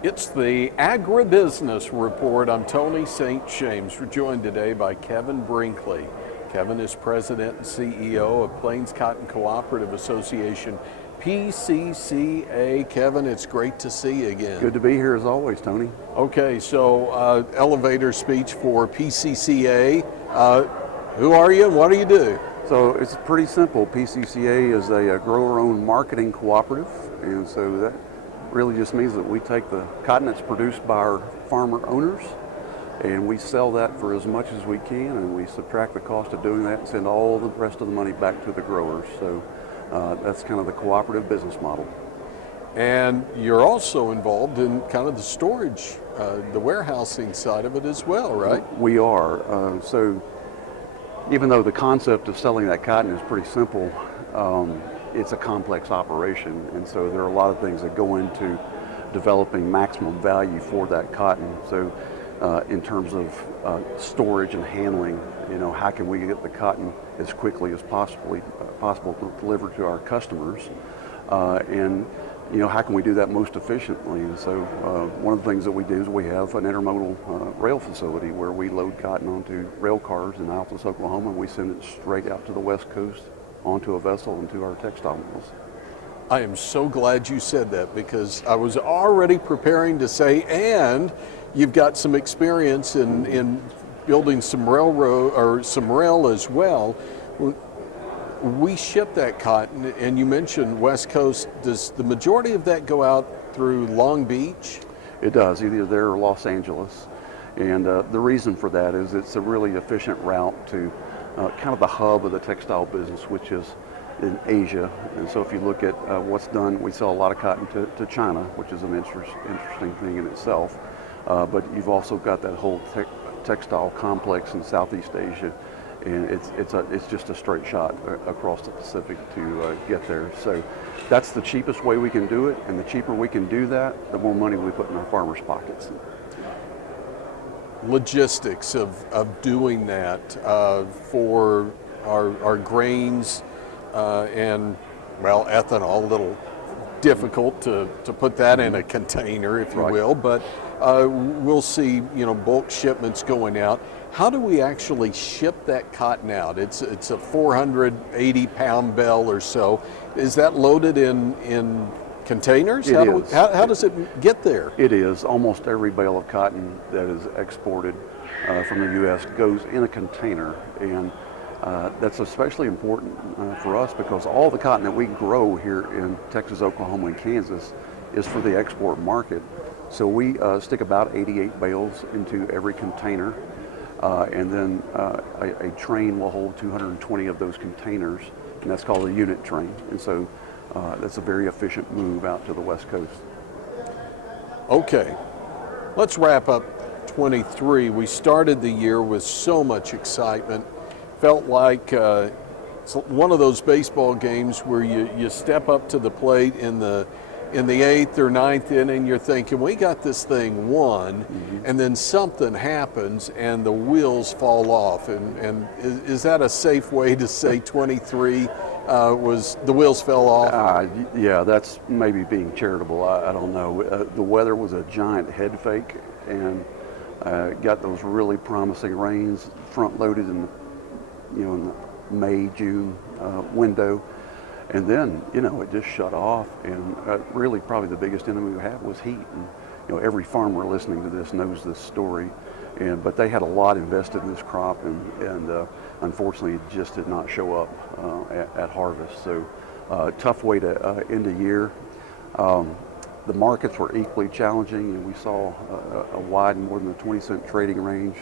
It's the Agribusiness Report. I'm Tony St. James. We're joined today by Kevin Brinkley. Kevin is President and CEO of Plains Cotton Cooperative Association, PCCA. Kevin, it's great to see you again. Good to be here as always, Tony. Okay, so elevator speech for PCCA. Who are you and what do you do? So it's pretty simple. PCCA is a grower-owned marketing cooperative, and so that really just means that we take the cotton that's produced by our farmer owners and we sell that for as much as we can, and we subtract the cost of doing that and send all the rest of the money back to the growers. So that's kind of the cooperative business model. And you're also involved in kind of the storage, the warehousing side of it as well, right? We are. So even though the concept of selling that cotton is pretty simple, it's a complex operation, and so there are a lot of things that go into developing maximum value for that cotton. So in terms of storage and handling, how can we get the cotton as quickly as possible to deliver to our customers, and how can we do that most efficiently? And so one of the things that we do is we have an intermodal rail facility where we load cotton onto rail cars in Altus, Oklahoma, and we send it straight out to the West Coast onto a vessel and to our textile mills. I am so glad you said that, because I was already preparing to say, and you've got some experience in building some railroad or some rail as well. We ship that cotton, and you mentioned West Coast. Does the majority of that go out through Long Beach? It does, either there or Los Angeles. And the reason for that is it's a really efficient route to kind of the hub of the textile business, which is in Asia. And so if you look at what's done, we sell a lot of cotton to China, which is an interesting thing in itself. But you've also got that whole textile complex in Southeast Asia, and it's just a straight shot across the Pacific to get there. So that's the cheapest way we can do it, and the cheaper we can do that, the more money we put in our farmers' pockets. Logistics of doing that for our grains and, well, ethanol, a little difficult to put that in a container, if you will, but we'll see, bulk shipments going out. How do we actually ship that cotton out? It's a 480-pound bale or so. Is that loaded in containers? How does it get there? It is. Almost every bale of cotton that is exported from the U.S. goes in a container, and that's especially important for us because all the cotton that we grow here in Texas, Oklahoma, and Kansas is for the export market. So we stick about 88 bales into every container, and then a train will hold 220 of those containers, and that's called a unit train. And so that's a very efficient move out to the West Coast. Okay, let's wrap up 23. We started the year with so much excitement. Felt like it's one of those baseball games where you step up to the plate in the 8th or 9th inning, you're thinking, we got this thing won, and then something happens and the wheels fall off. And is that a safe way to say 23 was the wheels fell off? Yeah, that's maybe being charitable. I don't know. The weather was a giant head fake, and got those really promising rains front loaded in the May, June window. And then, it just shut off, and really probably the biggest enemy we have was heat. And, every farmer listening to this knows this story, but they had a lot invested in this crop, and unfortunately it just did not show up at harvest. So tough way to end a year. The markets were equally challenging, and we saw a wide, more than a 20-cent trading range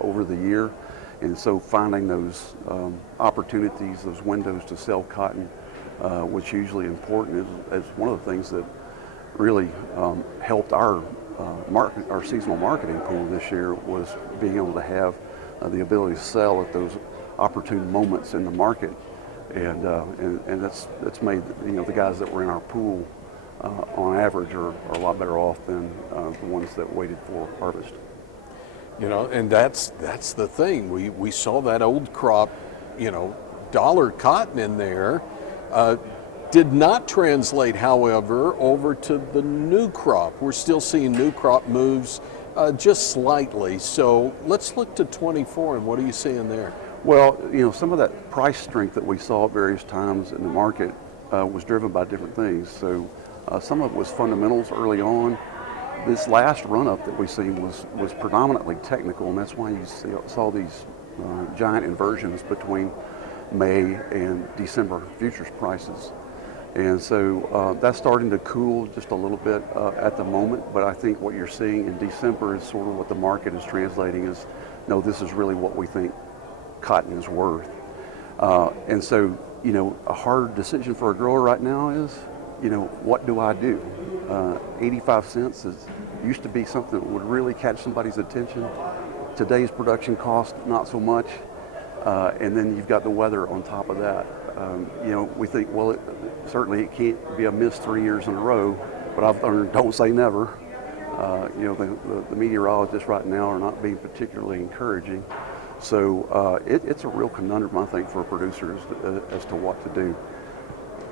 over the year. And so finding those opportunities, those windows to sell cotton, which is hugely important, is one of the things that really helped our seasonal marketing pool this year, was being able to have the ability to sell at those opportune moments in the market, and that's made the guys that were in our pool on average are a lot better off than the ones that waited for harvest. And that's the thing. We saw that old crop, dollar cotton in there. Did not translate, however, over to the new crop. We're still seeing new crop moves just slightly. So let's look to 24, and what are you seeing there? Well, you know, some of that price strength that we saw at various times in the market was driven by different things. So some of it was fundamentals early on. This last run-up that we've seen was predominantly technical, and that's why you saw these giant inversions between May and December futures prices. And so that's starting to cool just a little bit at the moment, but I think what you're seeing in December is sort of what the market is translating as, no, this is really what we think cotton is worth. And so, you know, a hard decision for a grower right now is, you know, what do I do? 85 cents used to be something that would really catch somebody's attention. Today's production cost, not so much. And then you've got the weather on top of that. You know, we think, well, certainly it can't be a miss 3 years in a row, but I've learned don't say never. You know, the meteorologists right now are not being particularly encouraging. So it's a real conundrum, I think, for producers as to what to do.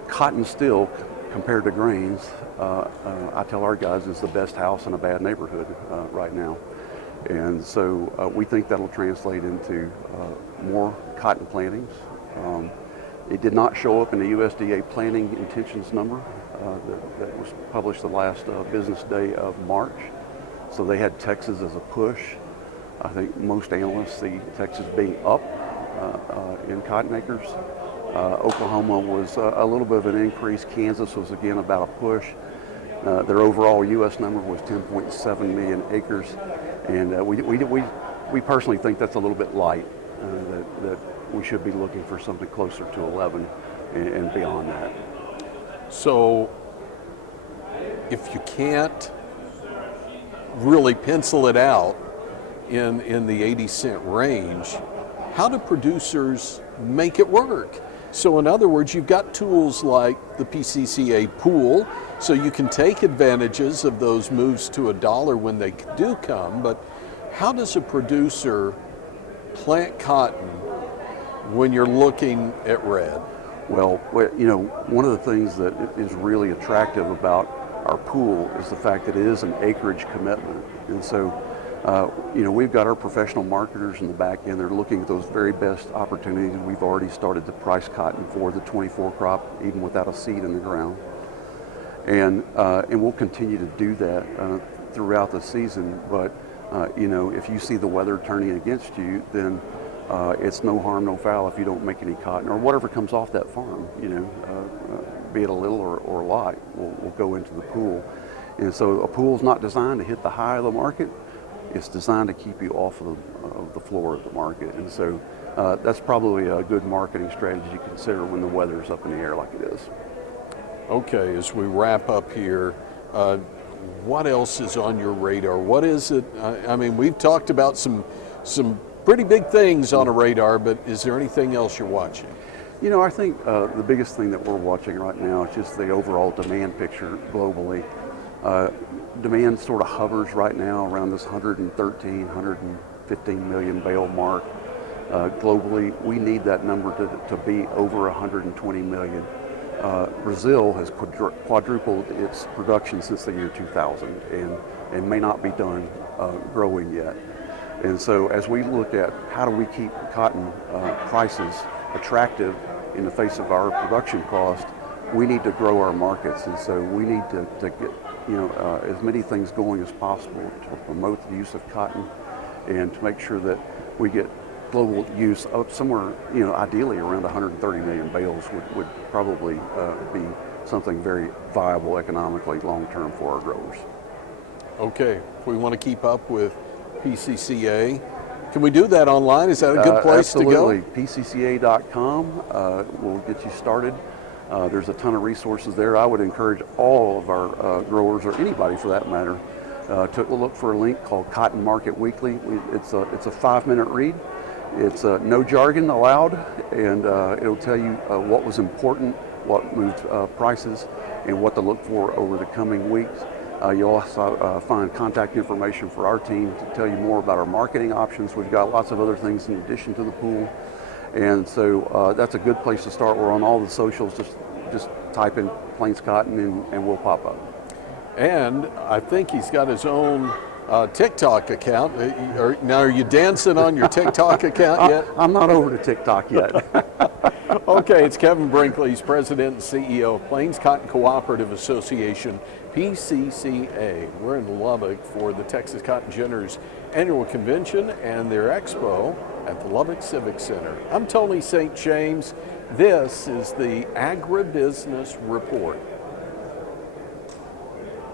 Cotton still, compared to grains, I tell our guys is the best house in a bad neighborhood right now. And so we think that'll translate into more cotton plantings. It did not show up in the USDA planting intentions number that was published the last business day of March. So they had Texas as a push. I think most analysts see Texas being up in cotton acres. Oklahoma was a little bit of an increase. Kansas was again about a push. Their overall U.S. number was 10.7 million acres, and we personally think that's a little bit light. That we should be looking for something closer to 11 and beyond that. So if you can't really pencil it out in the 80-cent range, how do producers make it work? So in other words, you've got tools like the PCCA pool, so you can take advantages of those moves to $1 when they do come, but how does a producer plant cotton when you're looking at red? Well, you know, one of the things that is really attractive about our pool is the fact that it is an acreage commitment. And so, you know, we've got our professional marketers in the back end. They're looking at those very best opportunities. We've already started to price cotton for the 24 crop, even without a seed in the ground. And we'll continue to do that throughout the season. But, you know, if you see the weather turning against you, then it's no harm, no foul if you don't make any cotton or whatever comes off that farm, you know, be it a little or a lot, will go into the pool. And so a pool's not designed to hit the high of the market. It's designed to keep you off of the floor of the market. And so that's probably a good marketing strategy to consider when the weather's up in the air like it is. Okay, as we wrap up here, what else is on your radar? What is it? I mean, we've talked about some pretty big things on a radar, but is there anything else you're watching? You know, I think the biggest thing that we're watching right now is just the overall demand picture globally. Demand sort of hovers right now around this 113, 115 million bale mark. Globally, we need that number to be over 120 million. Brazil has quadrupled its production since the year 2000 and may not be done growing yet. And so as we look at how do we keep cotton prices attractive in the face of our production cost, we need to grow our markets. And so we need to get, you know, as many things going as possible to promote the use of cotton and to make sure that we get global use of somewhere, you know, ideally around 130 million bales would probably be something very viable economically long-term for our growers. Okay, if we want to keep up with PCCA, can we do that online? Is that a good place to go? Absolutely. PCCA.com will get you started. There's a ton of resources there. I would encourage all of our growers, or anybody for that matter, to look for a link called Cotton Market Weekly. It's a 5-minute read. It's no jargon allowed, and it'll tell you what was important, what moved prices, and what to look for over the coming weeks. You'll also find contact information for our team to tell you more about our marketing options. We've got lots of other things in addition to the pool. And so that's a good place to start. We're on all the socials. Just type in Plains Cotton and we'll pop up. And I think he's got his own TikTok account. Now, are you dancing on your TikTok account yet? I'm not over to TikTok yet. Okay, it's Kevin Brinkley. He's president and CEO of Plains Cotton Cooperative Association, PCCA. We're in Lubbock for the Texas Cotton Ginners annual convention and their expo at the Lubbock Civic Center. I'm Tony St. James. This is the Agribusiness Report.